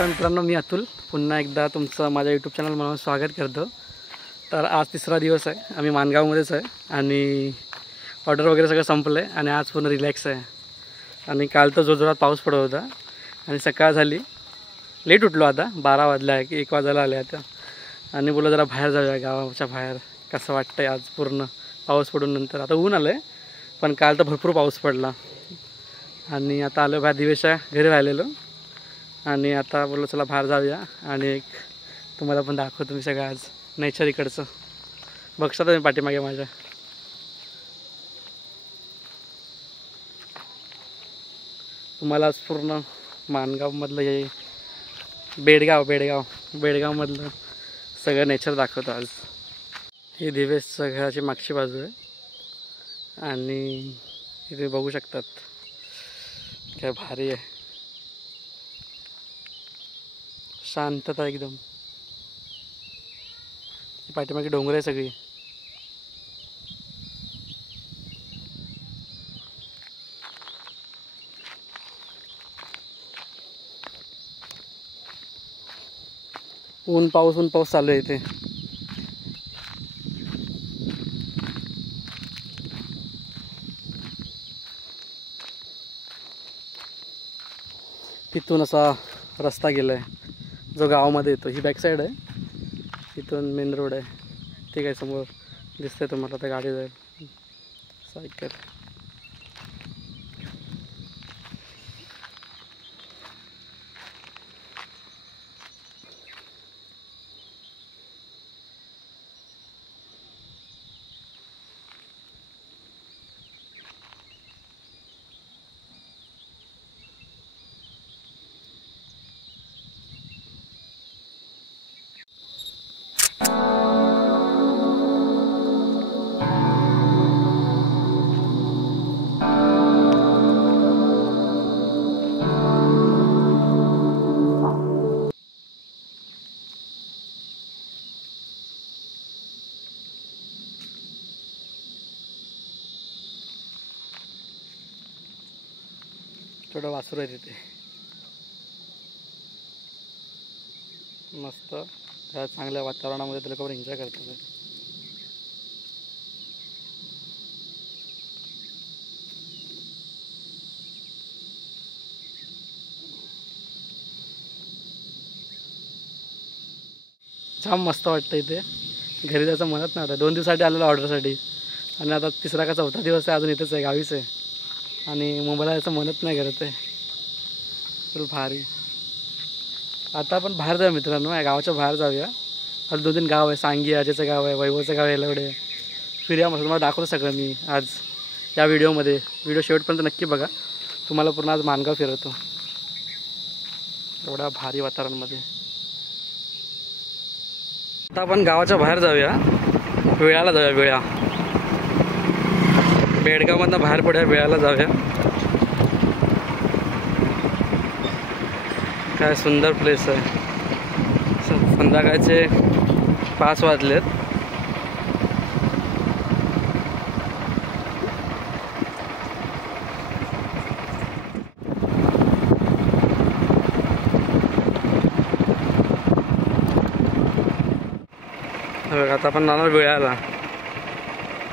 नमस्कार मित्रांनो, मी अतुल पुन्हा एकदा तुमचं माझ्या यूट्यूब चॅनल म्हणून स्वागत करतो। तर आज तिसरा दिवस आहे, आम्ही मानगावमध्येच आहे आणि ऑर्डर वगैरे सगळं संपलं आहे आणि आज पूर्ण रिलॅक्स आहे। आणि काल तर जोरजोरात पाऊस पडत होता आणि सकाळ झाली, लेट उठलो, आता 12 वाजले आहे की 1 वाजायला आले आता आणि बोललो जरा बाहेर जाऊया, गावाच्या बाहेर कसं वाटतंय आज पूर्ण पाऊस पडून नंतर। आता ऊन आलं आहे पण काल तर भरपूर पाऊस पडला आणि आता आलो बाहेर, दिवेशा घरी राहिलेलो आणि आता बोललो चला बाहेर जाऊया आणि एक तुम्हाला पण दाखवतो मी सगळं आज नेचर इकडचं। बघता तुम्ही पाठीमागे माझ्या, तुम्हाला आज पूर्ण मानगावमधलं हे बेडगावमधलं सगळं नेचर दाखवतो आज। ही दिवेशच्या घराची मागची बाजू आहे आणि इथे बघू शकतात काय भारी आहे, शांतता एकदम। पाठीमागे डोंगर आहे सगळी, ऊन पाऊस चालू आहे इथे। तिथून असा रस्ता गेला आहे जो गावामध्ये येतो, ही बॅक साईड आहे, इथून मेन रोड आहे, ठीक आहे। समोर दिसतंय तुम्हाला, त्या गाडी जाईल सायकल। थोडं वासरू आहे तिथे, मस्त ह्या चांगल्या वातावरणामध्ये ते लोक एन्जॉय करतात। जाम मस्त वाटतं इथे, घरी जायचं म्हणत नव्हतं, 2 दिवसासाठी आलेलो ऑर्डरसाठी आणि आता तिसरा का चौथा दिवस आहे, अजून इथेच आहे, गावीच आहे आणि मुंबईला जायचं म्हणत नाही करत आहे, तर भारी। आता आपण बाहेर जाऊया मित्रांनो, या गावाच्या बाहेर जाऊया। आज 2-3 गाव आहे, सांगी आजेचं गाव आहे, वैभवचं गाव आहे, एवढे फिरूया मस्त। तुम्हाला दाखवतो सगळं मी आज या व्हिडिओमध्ये, व्हिडिओ शेवटपर्यंत नक्की बघा, तुम्हाला पूर्ण आज मानगाव फिरवतो एवढ्या भारी वातावरणामध्ये। आता आपण गावाच्या बाहेर जाऊया, वेळाला जाऊया, वेळा बेडगावमधनं बाहेर पडूया, वेळाला जाऊया। काय सुंदर प्लेस आहे, संध्याकाळचे 5 वाजलेत। आता आपण जाणार वेळाला,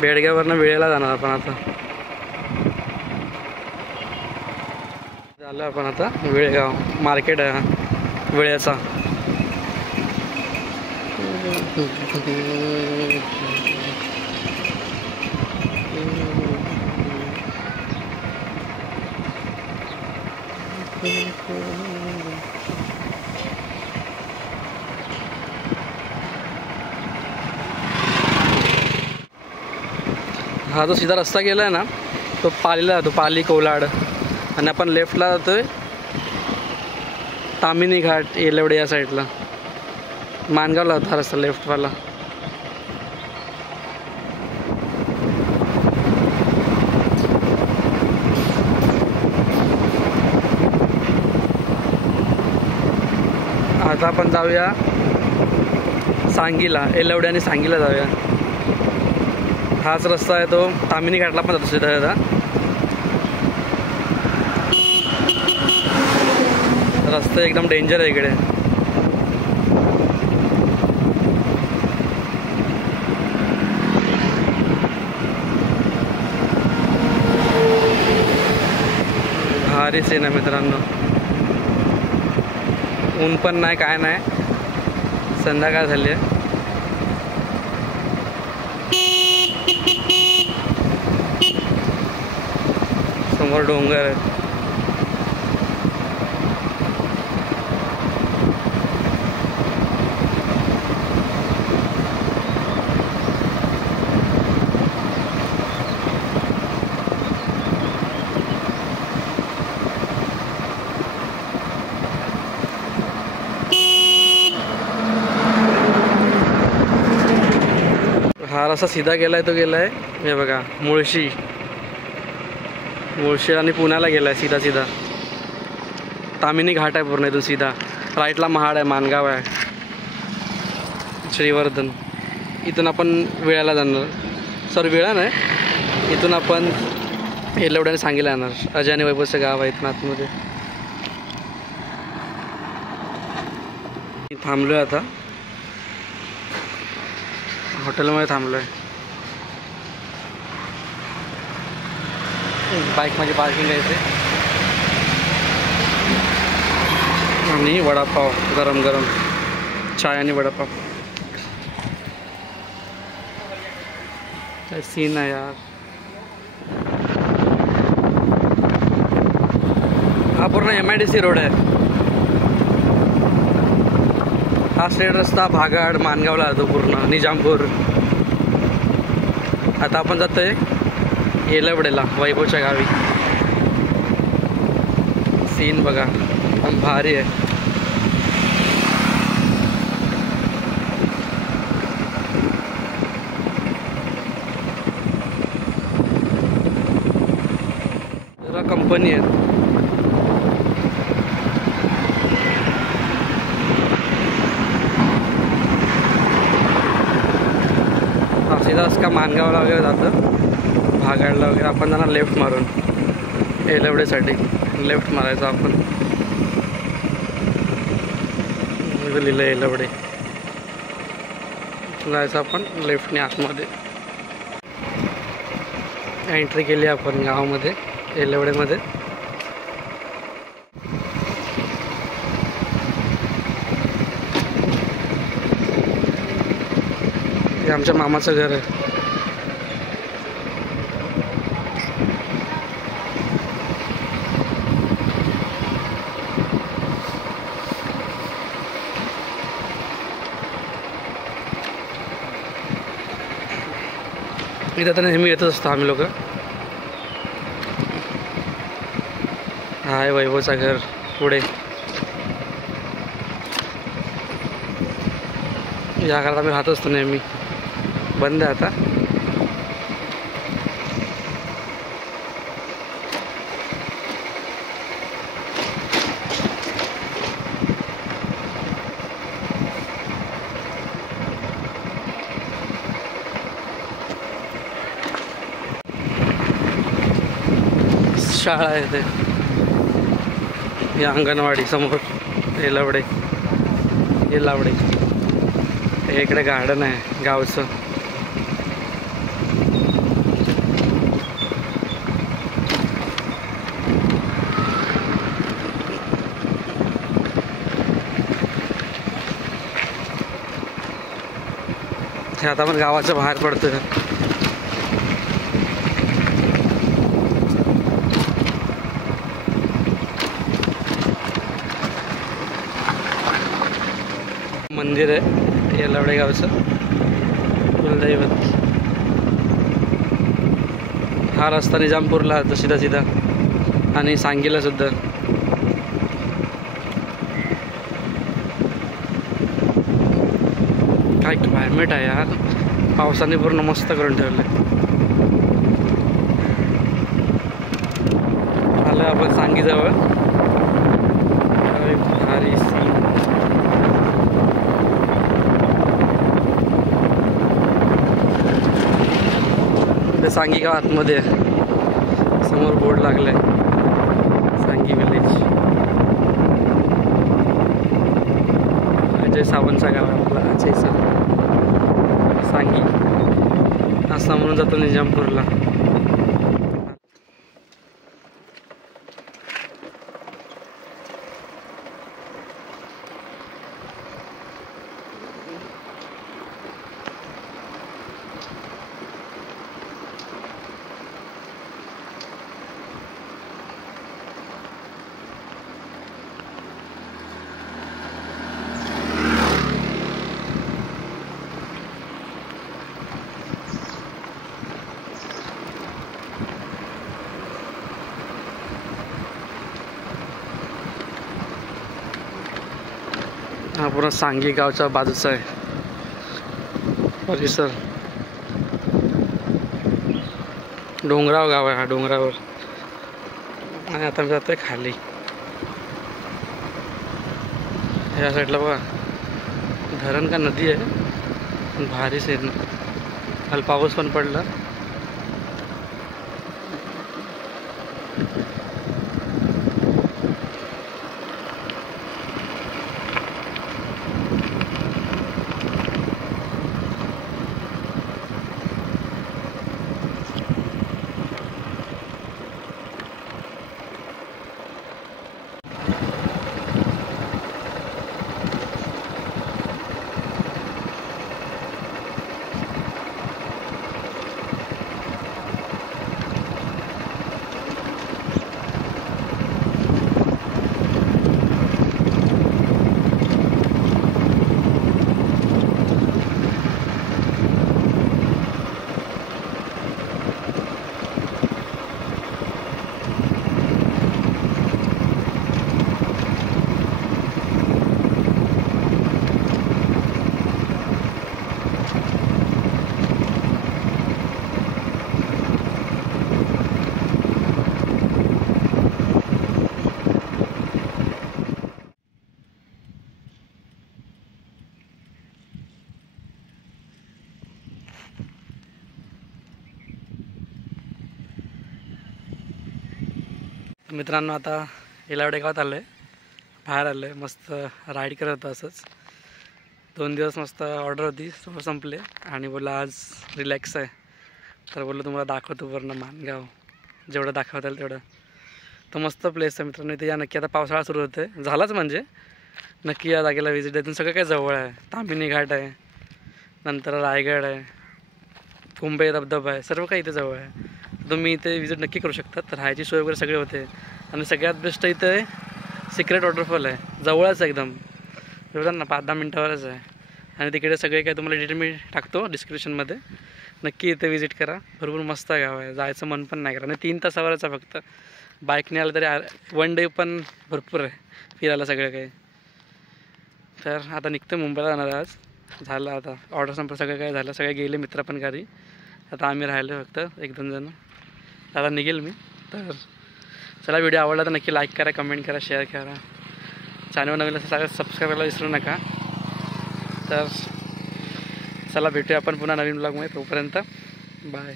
बेडगाववरनं वेळेला जाणार आपण आता। झालं आपण आता वेळगाव, मार्केट आहे वेळेचा। हा जो सीधा रस्ता गेला आहे ना, तो पालीला जातो, पाली कोलाड, आणि आपण लेफ्टला जातोय तामिनी घाट येलवडे या साईडला। मानगावला होता रस्ता लेफ्टवाला। आता आपण जाऊया सांगीला, येलवडे आणि सांगीला जाऊया। हाच रस्ता आहे तो तामिनी घाटला पण जातो सीधा। रस्ता एकदम डेंजर आहे इकडे. भारी सीन आहे मित्रांनो. ऊन पण नाही काय नाही, संध्याकाळ झाली आहे. समोर डोंगर आहे. हा रस्ता सीधा गेलाय तो गेलाय हे बघा मुळशी आणि पुण्याला गेलाय सीधा सीधा. तामिनी घाट आहे पूर्ण इथून सीधा. राईटला महाड आहे, मानगाव आहे, श्रीवर्धन. इथून आपण वेळाला जाणार. सॉरी वेळा नाही, इथून आपण एलवड्याने सांगलीला जाणार. अजय आणि वैभवचं गाव आहे इथून आतमध्ये. थांबलोय आता हॉटेलमध्ये थांबलोय. बाईक माझी पार्किंग आहे इथे. आणि वडापाव गरम गरम, चाय आणि वडापाव. काय सीन आहे यार. हा पूर्ण MIDC रोड आहे. हा स्ट्रेट रस्ता भागाड मानगावला जातो पूर्ण, निजामपूर. आता आपण जातोय येलवडेला, वैभवच्या गावी. सीन बघा पण भारी आहे. जरा कंपनी आहे. सीधाच का मानगावला वगैरे जातं, भागाडला वगैरे. आपण जाणार लेफ्ट मारून एलवडेसाठी. लेफ्ट मारायचं आपण. लिहिलं एलवडे. जायचं आपण लेफ्टने आतमध्ये. एंट्री केली आपण गावामध्ये, एलवडेमध्ये. हे आमच्या मामाचं घर आहे. इथं तर नेहमी येतच असतो आम्ही लोक. हा आहे वैभवचा घर पुढे. या घरात आम्ही राहत असतो नेहमी. बंद आहे आता. शाळा आहे ते. ही अंगणवाडी समोर येलावडे. इकडे गार्डन आहे गावचं. आता आपण गावाच्या बाहेर पडतोय. मंदिर आहे येलावडे गावचं कुलदैवत. हा रस्ता निजामपूरला जातो सीधा सीधा आणि सांगलीला सुद्धा. काय क्लायमेट आहे यार. पावसाने पूर्ण मस्त करून ठेवलं. आलं आपण सांगीजवळ. भारी सीन. सांगी गाव आतमध्ये समोर बोर्ड लागलाय सांगी विलेज. सावंतचा गाव आहे आपला आचेचा सांगी. असा म्हणून जातो निजामपूरला. हा पूर्ण सांगी गावच्या बाजूचा आहे परिसर. डोंगराव गाव आहे हा, डोंगरावर. आणि आता मी जातोय खाली ह्या साईडला बघा, धरण का नदी आहे भारी सेन. काल पाऊस पण पडला. मित्रांनो आता येलावडे गावात आलो आहे, बाहेर आलो आहे. मस्त राईड करत होतो असंच. 2 दिवस मस्त ऑर्डर होती, सर्व संपले आणि बोला आज रिलॅक्स आहे. तर बोललो तुम्हाला दाखवतो पूर्ण माणगाव, जेवढं दाखवता येईल तेवढं. तर मस्त प्लेस आहे मित्रांनो, इथे या नक्की. आता पावसाळा सुरू होते, झालाच म्हणजे नक्की या जागेला व्हिजिट द्या. सगळं काही जवळ आहे. ताम्हिणी घाट आहे, नंतर रायगड आहे, कुंभे धबधबा आहे, सर्व काही इथे जवळ आहे. तुम्ही इथे विजिट नक्की करू शकता. तर राहायची सोय वगैरे सगळे होते. आणि सगळ्यात बेस्ट इथे सिक्रेट वॉटरफॉल आहे, जवळच एकदम, एवढं ना 5-10 मिनटावरच आहे. आणि तिकडे सगळे काय तुम्हाला डिटेल मी टाकतो डिस्क्रिप्शनमध्ये. नक्की इथे विजिट करा. भरपूर मस्त गाव आहे, जायचं मन पण नाही करा. आणि 3 तासावरच आहे फक्त. बाईकने आलं तरी 1 डे पण भरपूर आहे फिरायला सगळं काही. तर आता निघतं मुंबईला जाणार आज. झालं आता ऑर्डर संपलं, सगळं काय झालं, सगळे गेले मित्र पण घरी. आता आम्ही राहिलो फक्त 1-2 जण. आता निघेल मी. तर चला, व्हिडिओ आवडला तर नक्की लाईक करा, कमेंट करा, शेअर करा. चॅनल नवीन असं सगळं सबस्क्राईब करायला विसरू नका. तर चला भेटूया आपण पुन्हा नवीन ब्लॉगमध्ये. तोपर्यंत बाय.